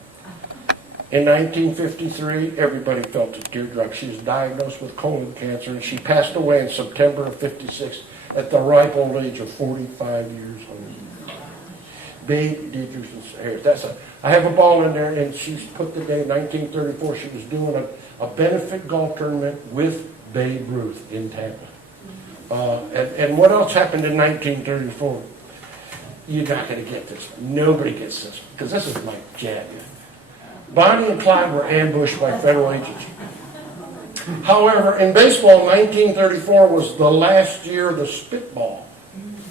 In 1953, everybody felt a teardrop. She was diagnosed with colon cancer, and she passed away in September of '56 at the ripe old age of 45 years old. Babe Dickerson's hair. I have a ball in there, and she's put the day 1934. She was doing a benefit golf tournament with Babe Ruth in Tampa. And what else happened in 1934? You're not going to get this. Nobody gets this, because this is my jab. Bonnie and Clyde were ambushed by federal agents. However, in baseball, 1934 was the last year of the spitball.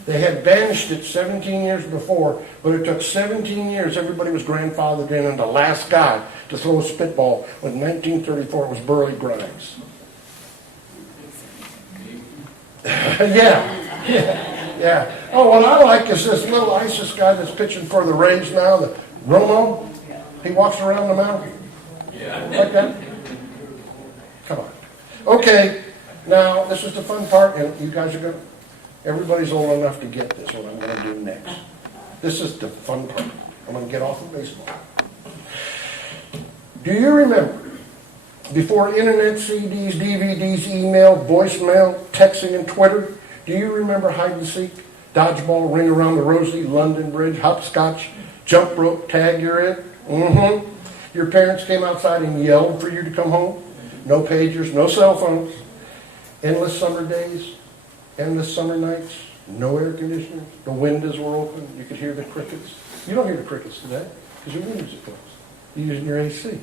They had banished it 17 years before, but it took 17 years. Everybody was grandfathered in, and the last guy to throw a spitball in 1934 was Burley Grimes. Yeah. Oh, what I like is this little ISIS guy that's pitching for the Rays now, the Romo. He walks around the mountain. Like that. Come on. Okay, now this is the fun part, and you guys are going to, everybody's old enough to get this, what I'm going to do next. This is the fun part. I'm going to get off of baseball. Do you remember, before internet, CDs, DVDs, email, voicemail, texting, and Twitter, do you remember hide and seek, dodgeball, ring around the rosy, London Bridge, hopscotch, jump rope, tag you're in? Mm-hmm. Your parents came outside and yelled for you to come home? No pagers, no cell phones. Endless summer days, endless summer nights, no air conditioners. The windows were open. You could hear the crickets. You don't hear the crickets today because your windows are closed. You're using your AC.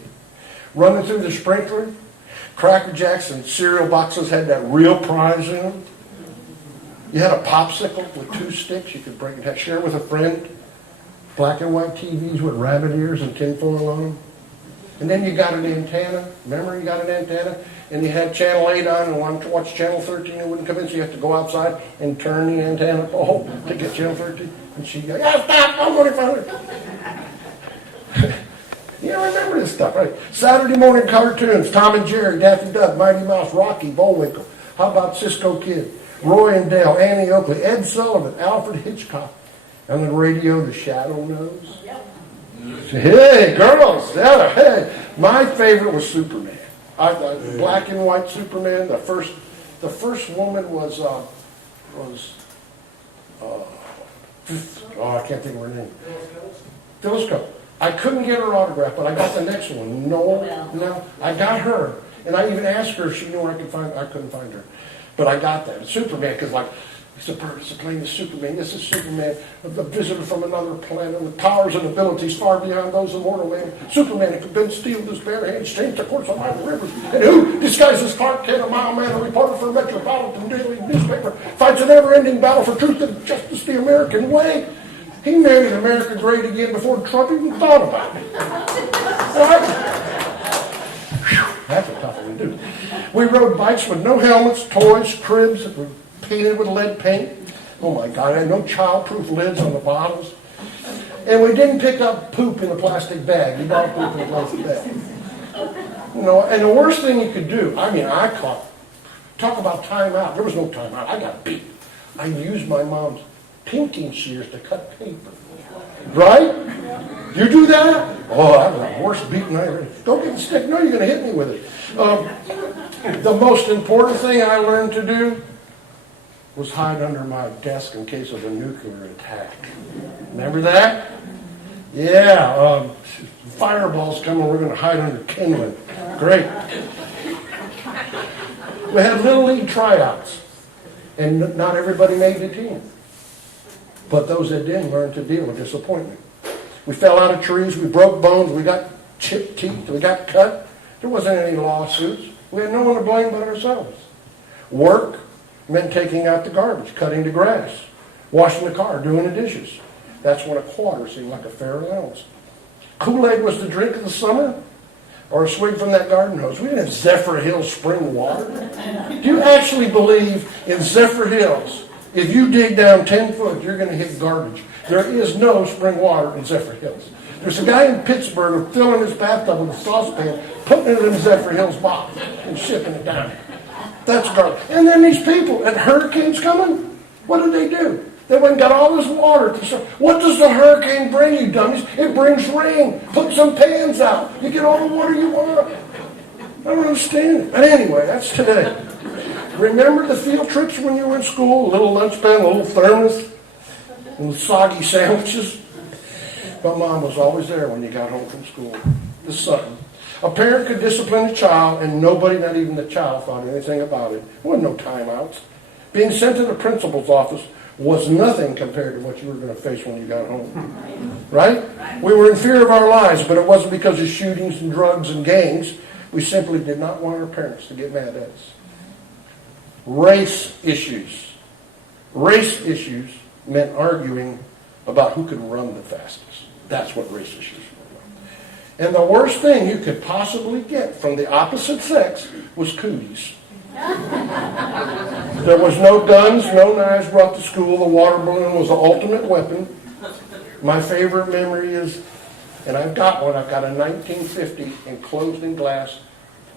Running through the sprinkler. Cracker Jacks and cereal boxes had that real prize in them. You had a popsicle with 2 sticks. You could break it, share with a friend. Black and white TVs with rabbit ears and tinfoil on them. And then you got an antenna. Remember, you got an antenna? And you had Channel 8 on and wanted to watch Channel 13. It wouldn't come in, so you have to go outside and turn the antenna pole to get Channel 13. And she'd go, yeah, stop, I'm going to find it. You remember this stuff, right? Saturday morning cartoons, Tom and Jerry, Daffy Duck, Mighty Mouse, Rocky, Bullwinkle. How about Cisco Kid? Roy and Dale, Annie Oakley, Ed Sullivan, Alfred Hitchcock. On the radio, the Shadow Knows. Yep. Hey, girls. Yeah, hey. My favorite was Superman. Black and white Superman. The first woman was I can't think of her name. Phyllis Cole. I couldn't get her autograph, but I got the next one. No, I got her, and I even asked her if she knew where I could find. I couldn't find her, but I got that. Superman, because like. It's the purpose of playing the Superman. This is Superman, the visitor from another planet with powers and abilities far beyond those of mortal man. Superman, who could bend steel with his bare hands, change the course of mighty rivers, and who disguises Clark Kent, a mile man, a reporter for a metropolitan daily newspaper, fights a never-ending battle for truth and justice the American way. He made America great again before Trump even thought about it. Right? That's a tough one to do. We rode bikes with no helmets, toys, cribs, painted with lead paint. Oh my God, I had no child-proof lids on the bottles. And we didn't pick up poop in a plastic bag. We bought poop in a plastic bag. You know, and the worst thing you could do, I caught, talk about time out. There was no time out. I got beat. I used my mom's pinking shears to cut paper. Right? You do that? Oh, that was the worst beating I ever had. Don't get the stick. No, you're going to hit me with it. The most important thing I learned to do was hide under my desk in case of a nuclear attack. Remember that? Yeah, fireballs coming, we're going to hide under kindling. Great. We had Little League tryouts, and not everybody made the team. But those that didn't learned to deal with disappointment. We fell out of trees, we broke bones, we got chipped teeth, we got cut. There wasn't any lawsuits. We had no one to blame but ourselves. Work meant taking out the garbage, cutting the grass, washing the car, doing the dishes. That's when a quarter seemed like a fair allowance. Kool-Aid was the drink of the summer, or a swig from that garden hose. We didn't have Zephyr Hills spring water. Do you actually believe in Zephyr Hills? If you dig down 10 foot, you're going to hit garbage. There is no spring water in Zephyr Hills. There's a guy in Pittsburgh filling his bathtub with a saucepan, putting it in Zephyr Hills box and shipping it down. That's garlic. And then these people, and hurricanes coming, what did they do? They went and got all this water. What does the hurricane bring you, dummies? It brings rain. Put some pans out. You get all the water you want. I don't understand it. But anyway, that's today. Remember the field trips when you were in school? A little lunch pan, a little thermos, and soggy sandwiches? But Mom was always there when you got home from school. The son. A parent could discipline a child, and nobody, not even the child, thought anything about it. There wasn't no timeouts. Being sent to the principal's office was nothing compared to what you were going to face when you got home. Right? We were in fear of our lives, but it wasn't because of shootings and drugs and gangs. We simply did not want our parents to get mad at us. Race issues. Race issues meant arguing about who could run the fastest. That's what race issues were. And the worst thing you could possibly get from the opposite sex was cooties. There was no guns, no knives brought to school. The water balloon was the ultimate weapon. My favorite memory is, and I've got one, I've got a 1950 enclosed in glass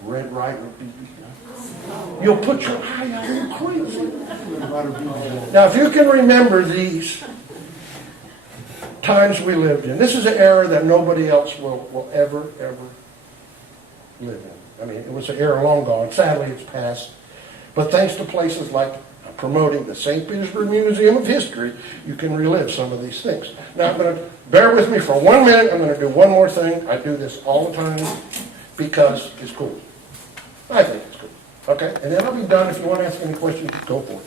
Red Ryder BB gun. You'll put your eye out, you're crazy. Now, if you can remember these times we lived in, this is an era that nobody else will ever live in. I mean, it was an era long gone. Sadly, it's past. But thanks to places like promoting the St. Petersburg Museum of History, you can relive some of these things. Now, I'm going to bear with me for 1 minute. I'm going to do one more thing. I do this all the time because it's cool. I think it's cool. Okay? And then I'll be done. If you want to ask any questions, go for it.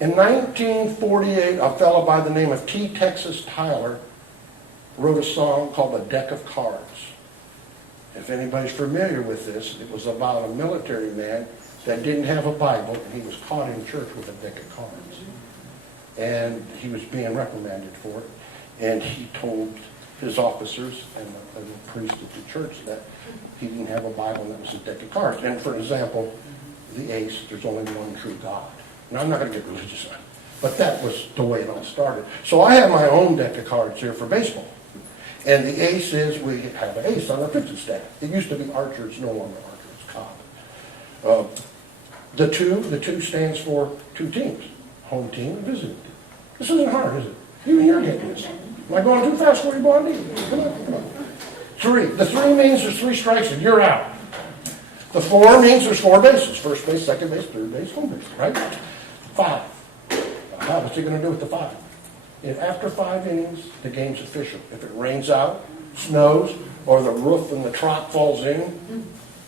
In 1948, a fellow by the name of T. Texas Tyler wrote a song called "A Deck of Cards." If anybody's familiar with this, it was about a military man that didn't have a Bible, and he was caught in church with a deck of cards. And he was being reprimanded for it. And he told his officers and the priest at the church that he didn't have a Bible and that was a deck of cards. And for example, the ace, there's only one true God. Now, I'm not going to get religious on it, but that was the way it all started. So I have my own deck of cards here for baseball. And the ace is, we have an ace on our pitching staff. It used to be Archer, it's no longer Archer, it's Cobb. The two stands for two teams, home team and visiting team. This isn't hard, is it? Even you're getting this. Am I going too fast for you, Blondie? Come on. Three. The three means there's three strikes and you're out. The four means there's four bases, first base, second base, third base, home base, right? Five. What's he going to do with the five? If after 5 innings, the game's official. If it rains out, snows, or the roof and the truck falls in,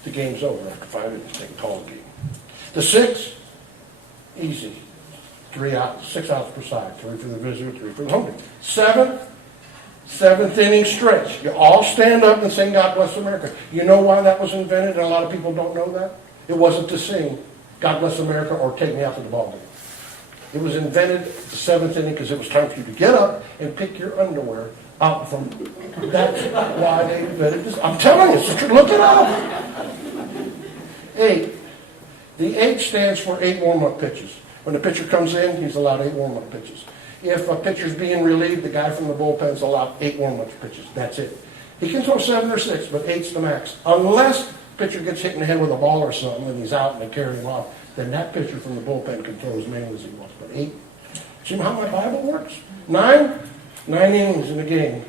the game's over after 5 innings. They can call the game. The six, easy. 3 outs, 6 outs per side. 3 for the visitor, 3 for the home team. Seventh inning stretch. You all stand up and sing God Bless America. You know why that was invented, and a lot of people don't know that? It wasn't to sing God Bless America or Take Me Out to the Ball Game. It was invented the 7th inning because it was time for you to get up and pick your underwear out from. That's why they invented this. I'm telling you, it's the truth. Look it up. 8. The 8 stands for 8 warm-up pitches. When the pitcher comes in, he's allowed 8 warm-up pitches. If a pitcher's being relieved, the guy from the bullpen's allowed 8 warm-up pitches. That's it. He can throw 7 or 6, but 8's the max. Unless the pitcher gets hit in the head with a ball or something and he's out and they carry him off, then that pitcher from the bullpen can throw as many as he wants. But 8, see how my Bible works? 9 innings in the game.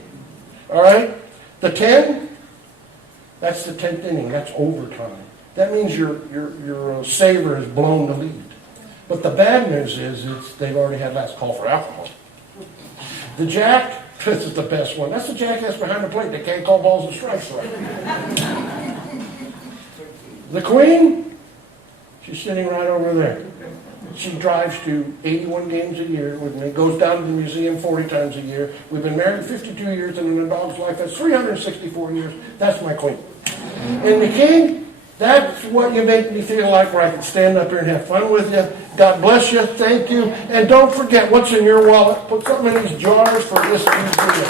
All right? The 10, that's the 10th inning. That's overtime. That means your saver has blown the lead. But the bad news is they've already had last call for alcohol. The jack, this is the best one. That's the jackass behind the plate. They can't call balls and strikes right. The queen, she's sitting right over there. She drives to 81 games a year with me, goes down to the museum 40 times a year. We've been married 52 years, and in a dog's life, that's 364 years. That's my queen. And the king, that's what you make me feel like, where I can stand up here and have fun with you. God bless you. Thank you. And don't forget what's in your wallet. Put something in these jars for this museum.